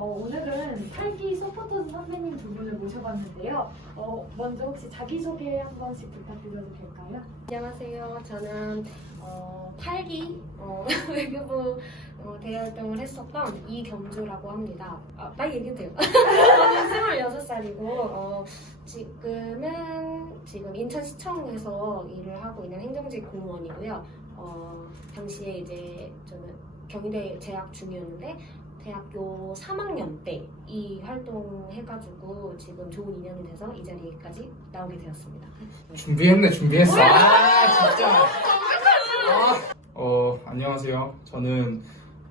오늘은 8기 서포터즈 선배님 두 분을 모셔봤는데요. 먼저 혹시 자기소개 한 번씩 부탁드려도 될까요? 안녕하세요. 저는 8기 외교부 대활동을 했었던 이겸주라고 합니다. 나 얘기도 돼요. 저는 26살이고 지금 인천시청에서 일을 하고 있는 행정직 공무원이고요. 당시에 이제 저는 경희대 재학 중이었는데 대학교 3학년 때 이 활동해가지고 지금 좋은 인연이 돼서 이 자리까지 나오게 되었습니다. 준비했어. 진짜. 안녕하세요. 저는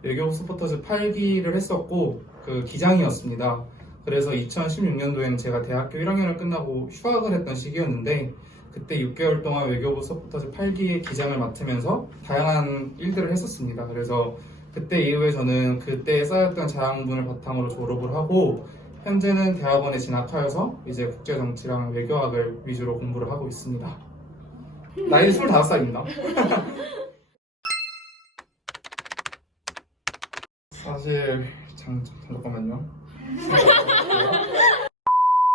외교부 서포터즈 8기를 했었고 그 기장이었습니다. 그래서 2016년도에는 제가 대학교 1학년을 끝나고 휴학을 했던 시기였는데 그때 6개월 동안 외교부 서포터즈 8기의 기장을 맡으면서 다양한 일들을 했었습니다. 그래서 그때 이후에 저는 그때 쌓였던 자양분을 바탕으로 졸업을 하고 현재는 대학원에 진학하여서 이제 국제정치랑 외교학을 위주로 공부를 하고 있습니다. 나이 25살입니다. 사실 잠깐만요.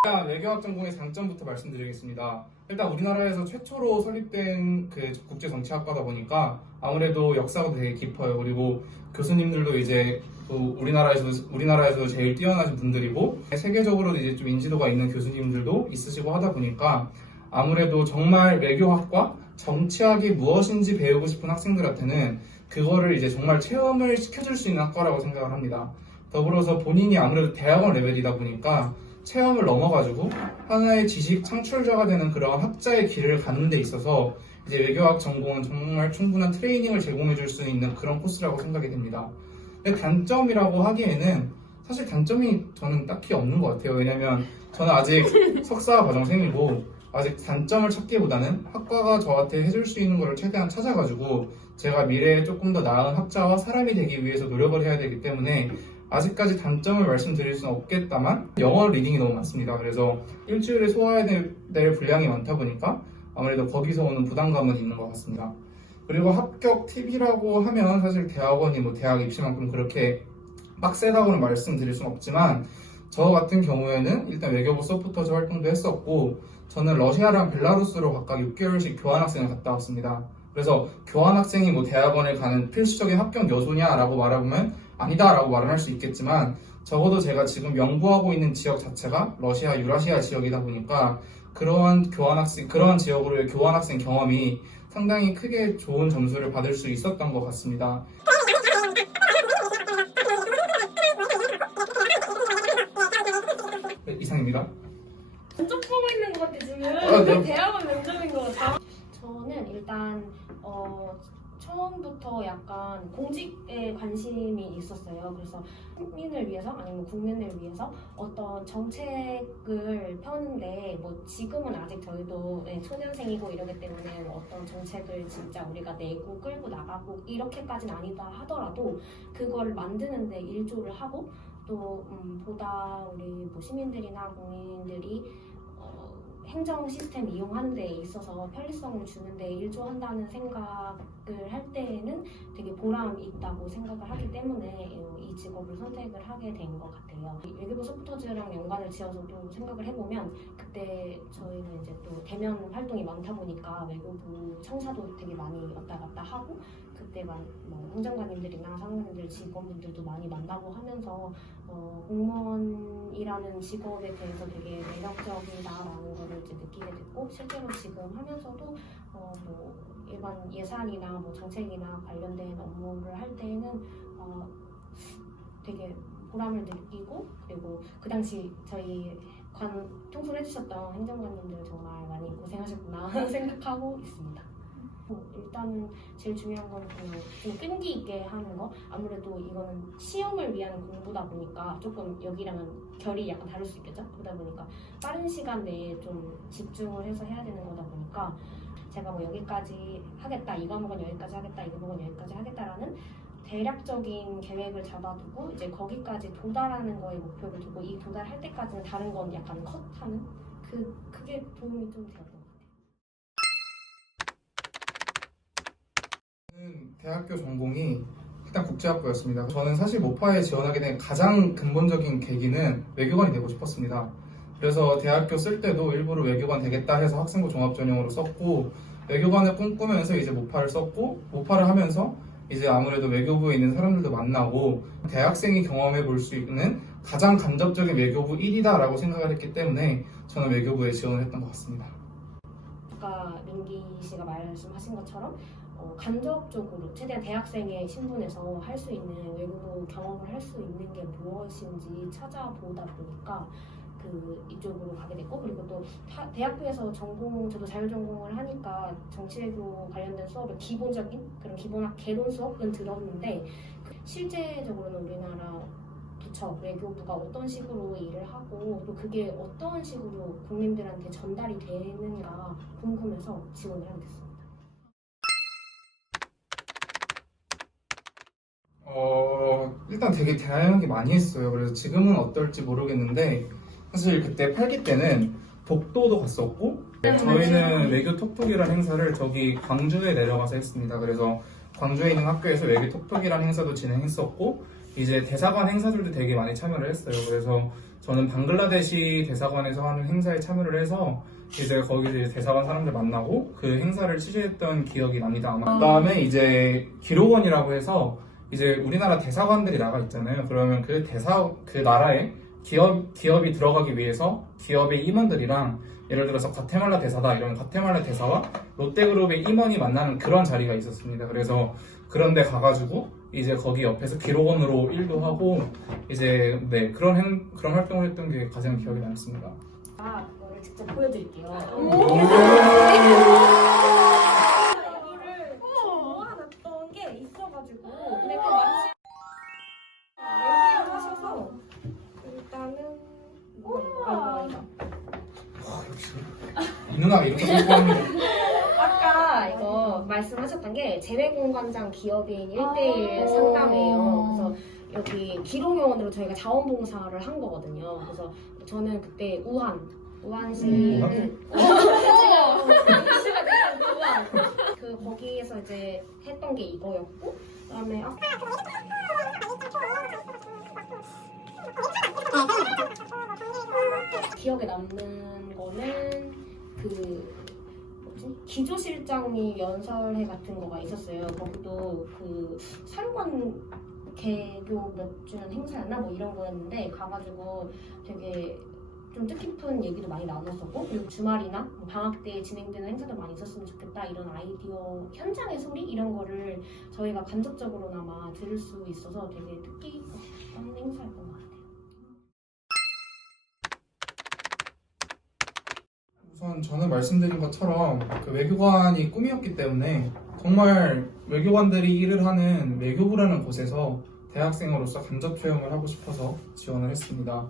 일단 외교학 전공의 장점부터 말씀드리겠습니다. 일단 우리나라에서 최초로 설립된 그 국제정치학과다 보니까 아무래도 역사가 되게 깊어요. 그리고 교수님들도 이제 또 우리나라에서 제일 뛰어나신 분들이고 세계적으로도 이제 좀 인지도가 있는 교수님들도 있으시고 하다 보니까 아무래도 정말 외교학과 정치학이 무엇인지 배우고 싶은 학생들한테는 그거를 이제 정말 체험을 시켜줄 수 있는 학과라고 생각을 합니다. 더불어서 본인이 아무래도 대학원 레벨이다 보니까 체험을 넘어가지고 하나의 지식 창출자가 되는 그런 학자의 길을 가는 데 있어서 이제 외교학 전공은 정말 충분한 트레이닝을 제공해 줄 수 있는 그런 코스라고 생각이 됩니다. 근데 단점이라고 하기에는 사실 단점이 저는 딱히 없는 것 같아요. 왜냐면 저는 아직 석사 과정생이고 아직 단점을 찾기보다는 학과가 저한테 해줄 수 있는 걸 최대한 찾아가지고 제가 미래에 조금 더 나은 학자와 사람이 되기 위해서 노력을 해야 되기 때문에 아직까지 단점을 말씀드릴 수는 없겠다만 영어 리딩이 너무 많습니다. 그래서 일주일에 소화해야 될 분량이 많다 보니까 아무래도 거기서 오는 부담감은 있는 것 같습니다. 그리고 합격 팁이라고 하면 사실 대학원이 뭐 대학 입시만큼 그렇게 빡세다고는 말씀드릴 수는 없지만 저 같은 경우에는 일단 외교부 서포터즈 활동도 했었고 저는 러시아랑 벨라루스로 각각 6개월씩 교환학생을 갔다 왔습니다. 그래서 교환학생이 뭐 대학원에 가는 필수적인 합격 요소냐라고 말하면 아니다라고 말을 할 수 있겠지만 적어도 제가 지금 연구하고 있는 지역 자체가 러시아, 유라시아 지역이다 보니까 그러한 지역으로의 교환학생 경험이 상당히 크게 좋은 점수를 받을 수 있었던 것 같습니다. 네, 이상입니다. 면접 보고 있는 것 같아 지금. 네. 대학원 면접인 것 같아. 저는 일단 처음부터 약간 공직에 관심이 있었어요. 그래서 국민을 위해서 아니면 국민을 위해서 어떤 정책을 펴는데 뭐 지금은 아직 저희도 초년생이고 이러기 때문에 어떤 정책을 진짜 우리가 내고 끌고 나가고 이렇게까지는 아니다 하더라도 그걸 만드는데 일조를 하고 또 보다 우리 뭐 시민들이나 국민들이 행정 시스템 이용하는 데 있어서 편리성을 주는 데 일조한다는 생각을 할 때에는 되게 보람이 있다고 생각을 하기 때문에 이 직업을 선택을 하게 된 것 같아요. 외교부 서포터즈랑 연관을 지어서 또 생각을 해보면 그때 저희는 이제 또 대면 활동이 많다 보니까 외교부 청사도 되게 많이 왔다 갔다 하고 그때 뭐 행정관님들이나 상무님들 직원분들도 많이 만나고 하면서 공무원이라는 직업에 대해서 되게 매력적이다라는 거를 이제 느끼게 됐고 실제로 지금 하면서도 뭐 일반 예산이나 뭐 정책이나 관련된 업무를 할 때에는 되게 보람을 느끼고 그리고 그 당시 저희 통솔 해주셨던 행정관님들 정말 많이 고생하셨구나 생각하고 있습니다. 일단은 제일 중요한 건 그냥 좀 끈기 있게 하는 거. 아무래도 이거는 시험을 위한 공부다 보니까 조금 여기랑은 결이 약간 다를 수 있겠죠. 그러다 보니까 빠른 시간 내에 좀 집중을 해서 해야 되는 거다 보니까 제가 뭐 여기까지 하겠다, 이 과목은 여기까지 하겠다, 이 과목은 여기까지 하겠다라는 대략적인 계획을 잡아두고 이제 거기까지 도달하는 거에 목표를 두고 이 도달할 때까지는 다른 건 약간 컷하는 그게 도움이 좀 되었던 것 같아요. 대학교 전공이 일단 국제학부였습니다. 저는 사실 모파에 지원하게 된 가장 근본적인 계기는 외교관이 되고 싶었습니다. 그래서 대학교 쓸 때도 일부러 외교관 되겠다 해서 학생부 종합전형으로 썼고, 외교관을 꿈꾸면서 이제 모파를 썼고, 모파를 하면서 이제 아무래도 외교부에 있는 사람들도 만나고 대학생이 경험해 볼 수 있는 가장 간접적인 외교부 1위다라고 생각을 했기 때문에 저는 외교부에 지원을 했던 것 같습니다. 아까 민기 씨가 말씀하신 것처럼 간접적으로 최대한 대학생의 신분에서 할 수 있는 외국어 경험을 할 수 있는 게 무엇인지 찾아보다 보니까 이쪽으로 가게 됐고, 그리고 또 대학교에서 저도 자율전공을 하니까 정치외교 관련된 수업을 기본적인 그런 기본학 개론 수업은 들었는데, 실제적으로는 우리나라 부처 외교부가 어떤 식으로 일을 하고 또 그게 어떤 식으로 국민들한테 전달이 되는가 궁금해서 지원을 하게 됐습니다. 일단 되게 다양하게 많이 했어요. 그래서 지금은 어떨지 모르겠는데, 사실 그때 8기 때는 독도도 갔었고, 저희는 외교 톡톡이라는 행사를 저기 광주에 내려가서 했습니다. 그래서 광주에 있는 학교에서 외교 톡톡이라는 행사도 진행했었고, 이제 대사관 행사들도 되게 많이 참여를 했어요. 그래서 저는 방글라데시 대사관에서 하는 행사에 참여를 해서 이제 거기서 이제 대사관 사람들 만나고 그 행사를 취재했던 기억이 납니다. 아마. 그다음에 이제 기록원이라고 해서 이제 우리나라 대사관들이 나가 있잖아요. 그러면 그 나라에 기업이 들어가기 위해서 기업의 임원들이랑, 예를 들어서 과테말라 대사다 이러면 과테말라 대사와 롯데그룹의 임원이 만나는 그런 자리가 있었습니다. 그래서 그런 데 가가지고 이제 거기 옆에서 기록원으로 일도 하고 이제 그런 활동을 했던 게 가장 기억에 남습니다. 그거를 직접 보여드릴게요. 이거를 모아놨던 게 있어가지고, 근데 그 마치 얘기를 하셔서 일단은 이거. 이 누나가 이렇게 성공합니다. 아까 이거 말씀하셨던 게 재래공관장 기업인 1대1 상담이에요. 그래서 여기 기록요원으로 저희가 자원봉사를 한 거거든요. 그래서 저는 그때 우한시 거기에서 이제 했던 게 이거였고, 그다음에 기억에 남는 거는 기조실장이 연설회 같은 거가 있었어요. 거기도 사령관 개교 몇 주년 행사였나 뭐 이런 거였는데 가가지고 되게 좀 뜻깊은 얘기도 많이 나눴었고, 그리고 주말이나 뭐 방학 때 진행되는 행사도 많이 있었으면 좋겠다, 이런 아이디어, 현장의 소리 이런 거를 저희가 간접적으로나마 들을 수 있어서 되게 뜻깊은 행사였던 것 같아요. 우선 저는 말씀드린 것처럼 외교관이 꿈이었기 때문에 정말 외교관들이 일을 하는 외교부라는 곳에서 대학생으로서 간접 체험을 하고 싶어서 지원을 했습니다.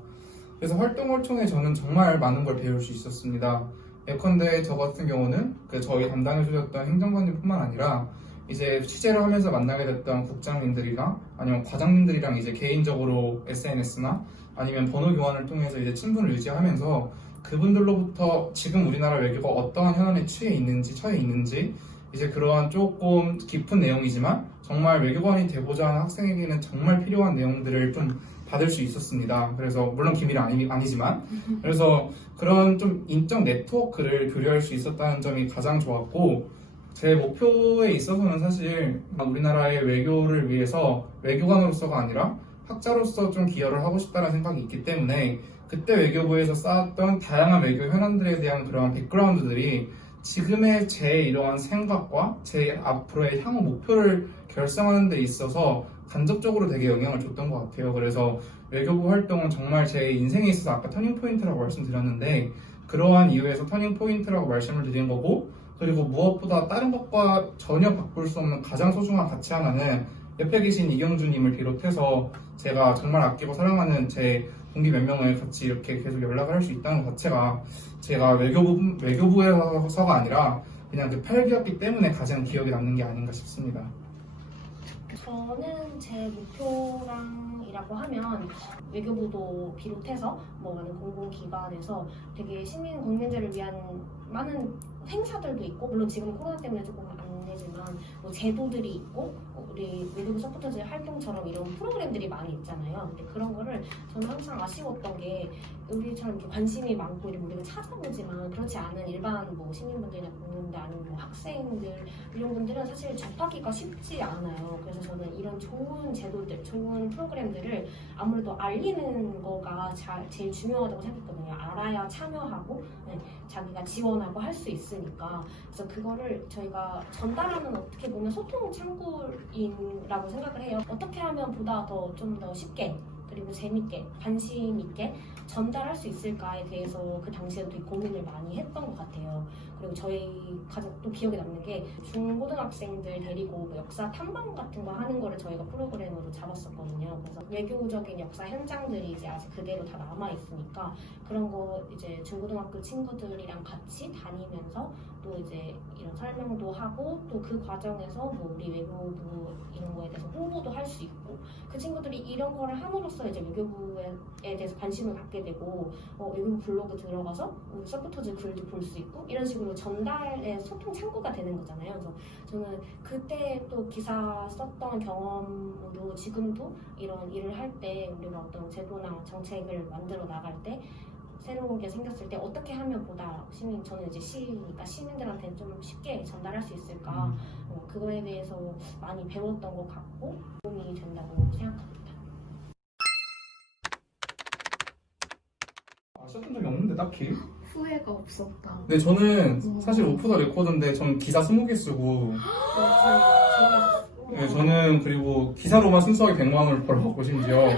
그래서 활동을 통해 저는 정말 많은 걸 배울 수 있었습니다. 예컨대 저 같은 경우는 저희 담당해 주셨던 행정관님뿐만 아니라 이제 취재를 하면서 만나게 됐던 국장님들이랑 아니면 과장님들이랑 이제 개인적으로 SNS나 아니면 번호 교환을 통해서 이제 친분을 유지하면서 그분들로부터 지금 우리나라 외교가 어떠한 현안에 처해 있는지 이제 그러한 조금 깊은 내용이지만 정말 외교관이 되고자 하는 학생에게는 정말 필요한 내용들을 좀 받을 수 있었습니다. 그래서 물론 기밀이 아니지만 그래서 그런 좀 인적 네트워크를 교류할 수 있었다는 점이 가장 좋았고, 제 목표에 있어서는 사실 우리나라의 외교를 위해서 외교관으로서가 아니라 학자로서 좀 기여를 하고 싶다는 생각이 있기 때문에 그때 외교부에서 쌓았던 다양한 외교 현안들에 대한 그런 백그라운드들이 지금의 제 이러한 생각과 제 앞으로의 향후 목표를 결성하는 데 있어서 간접적으로 되게 영향을 줬던 것 같아요. 그래서 외교부 활동은 정말 제 인생에 있어서 아까 터닝포인트라고 말씀드렸는데 그러한 이유에서 터닝포인트라고 말씀을 드린 거고, 그리고 무엇보다 다른 것과 전혀 바꿀 수 없는 가장 소중한 가치 하나는 옆에 계신 이경주님을 비롯해서 제가 정말 아끼고 사랑하는 제 동기 몇 명을 같이 이렇게 계속 연락을 할 수 있다는 것 자체가 제가 외교부에서가 아니라 그냥 그 8기였기 때문에 가장 기억에 남는 게 아닌가 싶습니다. 저는 제 목표랑이라고 하면 외교부도 비롯해서 뭐 많은 공공기관에서 되게 국민들을 위한 많은 행사들도 있고, 물론 지금 코로나 때문에 조금 안 되지만 뭐 제도들이 있고 우리 외교부 서포터즈 활동처럼 이런 프로그램들이 많이 있잖아요. 근데 그런 거를 저는 항상 아쉬웠던 게 우리처럼 이렇게 관심이 많고 이런 우리가 찾아보지만 그렇지 않은 일반 뭐 시민분들이나 국민들 아니면 뭐 학생들 이런 분들은 사실 접하기가 쉽지 않아요. 그래서 저는 이런 좋은 제도들, 좋은 프로그램들을 아무래도 알리는 거가 제일 중요하다고 생각했거든요. 알아야 참여하고 자기가 지원하고 할 수 있으니까. 그래서 그거를 저희가 전달하는 어떻게 보면 소통 창구인라고 생각을 해요. 어떻게 하면 보다 더 좀 더 쉽게 그리고 재밌게 관심 있게 전달할 수 있을까에 대해서 그 당시에 되게 고민을 많이 했던 것 같아요. 그리고 저희 가장 또 기억에 남는 게 중고등학생들 데리고 뭐 역사 탐방 같은 거 하는 거를 저희가 프로그램으로 잡았었거든요. 그래서 외교적인 역사 현장들이 이제 아직 그대로 다 남아 있으니까 그런 거 이제 중고등학교 친구들이랑 같이 다니면서 또 이제 이런 설명도 하고 또 그 과정에서 뭐 우리 외교부 이런 거에 대해서 홍보도 할 수 있고 그 친구들이 이런 거를 함으로써 이제 외교부에 대해서 관심을 갖게 되고 외교부 블로그 들어가서 우리 서포터즈 글도 볼 수 있고 이런 식으로 전달의 소통 창구가 되는 거잖아요. 그래서 저는 그때 또 기사 썼던 경험으로 지금도 이런 일을 할 때 우리가 어떤 제도나 정책을 만들어 나갈 때 새로운 게 생겼을 때 어떻게 하면 보다 저는 이제 시니까 시민들한테 좀 쉽게 전달할 수 있을까 그거에 대해서 많이 배웠던 것 같고 도움이 된다고 생각합니다. 아셨던 적이 없는데 딱히. 후회가 없었다. 근데 저는 사실 오프 더 레코드인데 저는 기사 20개 쓰고 네, 저는 그리고 기사로만 순수하게 100만 원을 벌었고 심지어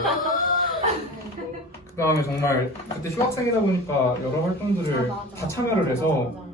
그 다음에 정말 그때 휴학생이다 보니까 여러 활동들을 다 참여를 해서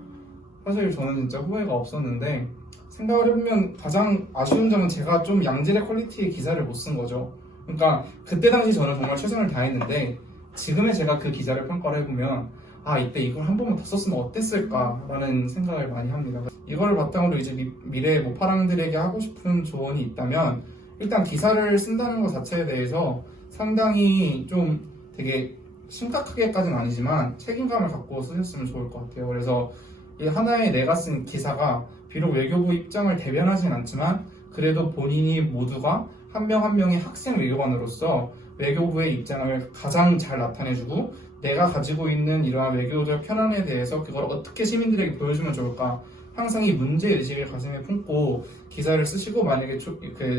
사실 저는 진짜 후회가 없었는데 생각을 해보면 가장 아쉬운 점은 제가 좀 양질의 퀄리티의 기사를 못 쓴 거죠. 그러니까 그때 당시 저는 정말 최선을 다했는데 지금의 제가 그 기사를 평가를 해보면 아 이때 이걸 한 번만 더 썼으면 어땠을까라는 생각을 많이 합니다. 이걸 바탕으로 이제 미래의 모파랑들에게 하고 싶은 조언이 있다면 일단 기사를 쓴다는 것 자체에 대해서 상당히 좀 되게 심각하게까지는 아니지만 책임감을 갖고 쓰셨으면 좋을 것 같아요. 그래서 이 하나의 내가 쓴 기사가 비록 외교부 입장을 대변하진 않지만 그래도 본인이 모두가 한 명 한 명의 학생 외교관으로서 외교부의 입장을 가장 잘 나타내주고 내가 가지고 있는 이러한 외교적 편안에 대해서 그걸 어떻게 시민들에게 보여주면 좋을까 항상 이 문제의식을 가슴에 품고 기사를 쓰시고 만약에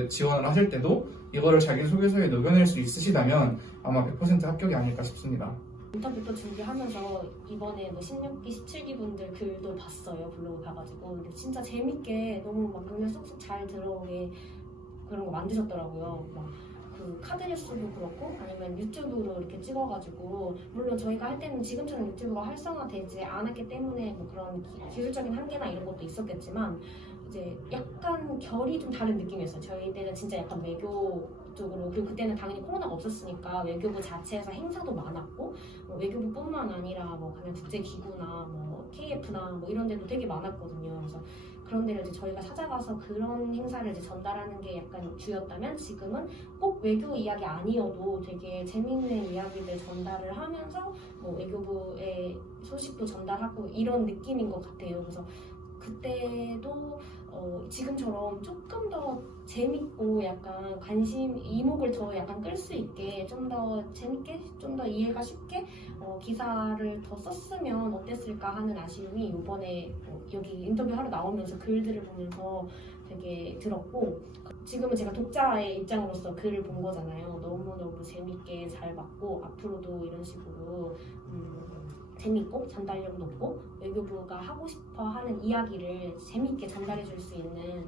지원을 하실 때도 이거를 자기소개서에 녹여낼 수 있으시다면 아마 100% 합격이 아닐까 싶습니다. 인터뷰도 준비하면서 이번에 뭐 16기, 17기 분들 글도 봤어요. 블로그 가가지고. 근데 진짜 재밌게 너무 막 눈에 쏙쏙 잘 들어오게 그런 거 만드셨더라고요. 막 그 카드뉴스도 그렇고 아니면 유튜브로 이렇게 찍어가지고 물론 저희가 할 때는 지금처럼 유튜브가 활성화되지 않았기 때문에 뭐 그런 기술적인 한계나 이런 것도 있었겠지만 이제 약간 결이 좀 다른 느낌이었어요. 저희 때는 진짜 약간 외교 쪽으로 그리고 그때는 당연히 코로나가 없었으니까 외교부 자체에서 행사도 많았고 뭐 외교부뿐만 아니라 뭐 그냥 국제기구나 뭐 KF나 뭐 이런 데도 되게 많았거든요. 그래서 그런 데를 이제 저희가 찾아가서 그런 행사를 이제 전달하는 게 약간 주였다면 지금은 꼭 외교 이야기 아니어도 되게 재밌는 이야기들 전달을 하면서 뭐 외교부의 소식도 전달하고 이런 느낌인 것 같아요. 그래서 그때도 지금처럼 조금 더 재밌고 약간 관심 이목을 더 약간 끌 수 있게 좀 더 재밌게 좀 더 이해가 쉽게 기사를 더 썼으면 어땠을까 하는 아쉬움이 이번에 여기 인터뷰하러 나오면서 글들을 보면서 되게 들었고 지금은 제가 독자의 입장으로서 글을 본 거잖아요. 너무너무 재밌게 잘 봤고 앞으로도 이런 식으로 재밌고 전달력 높고 외교부가 하고 싶어 하는 이야기를 재밌게 전달해 줄 수 있는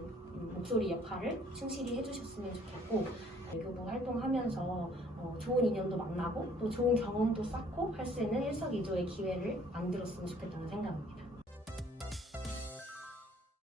목소리 역할을 충실히 해주셨으면 좋겠고 외교부 활동하면서 좋은 인연도 만나고 또 좋은 경험도 쌓고 할 수 있는 일석이조의 기회를 만들었으면 좋겠다는 생각입니다.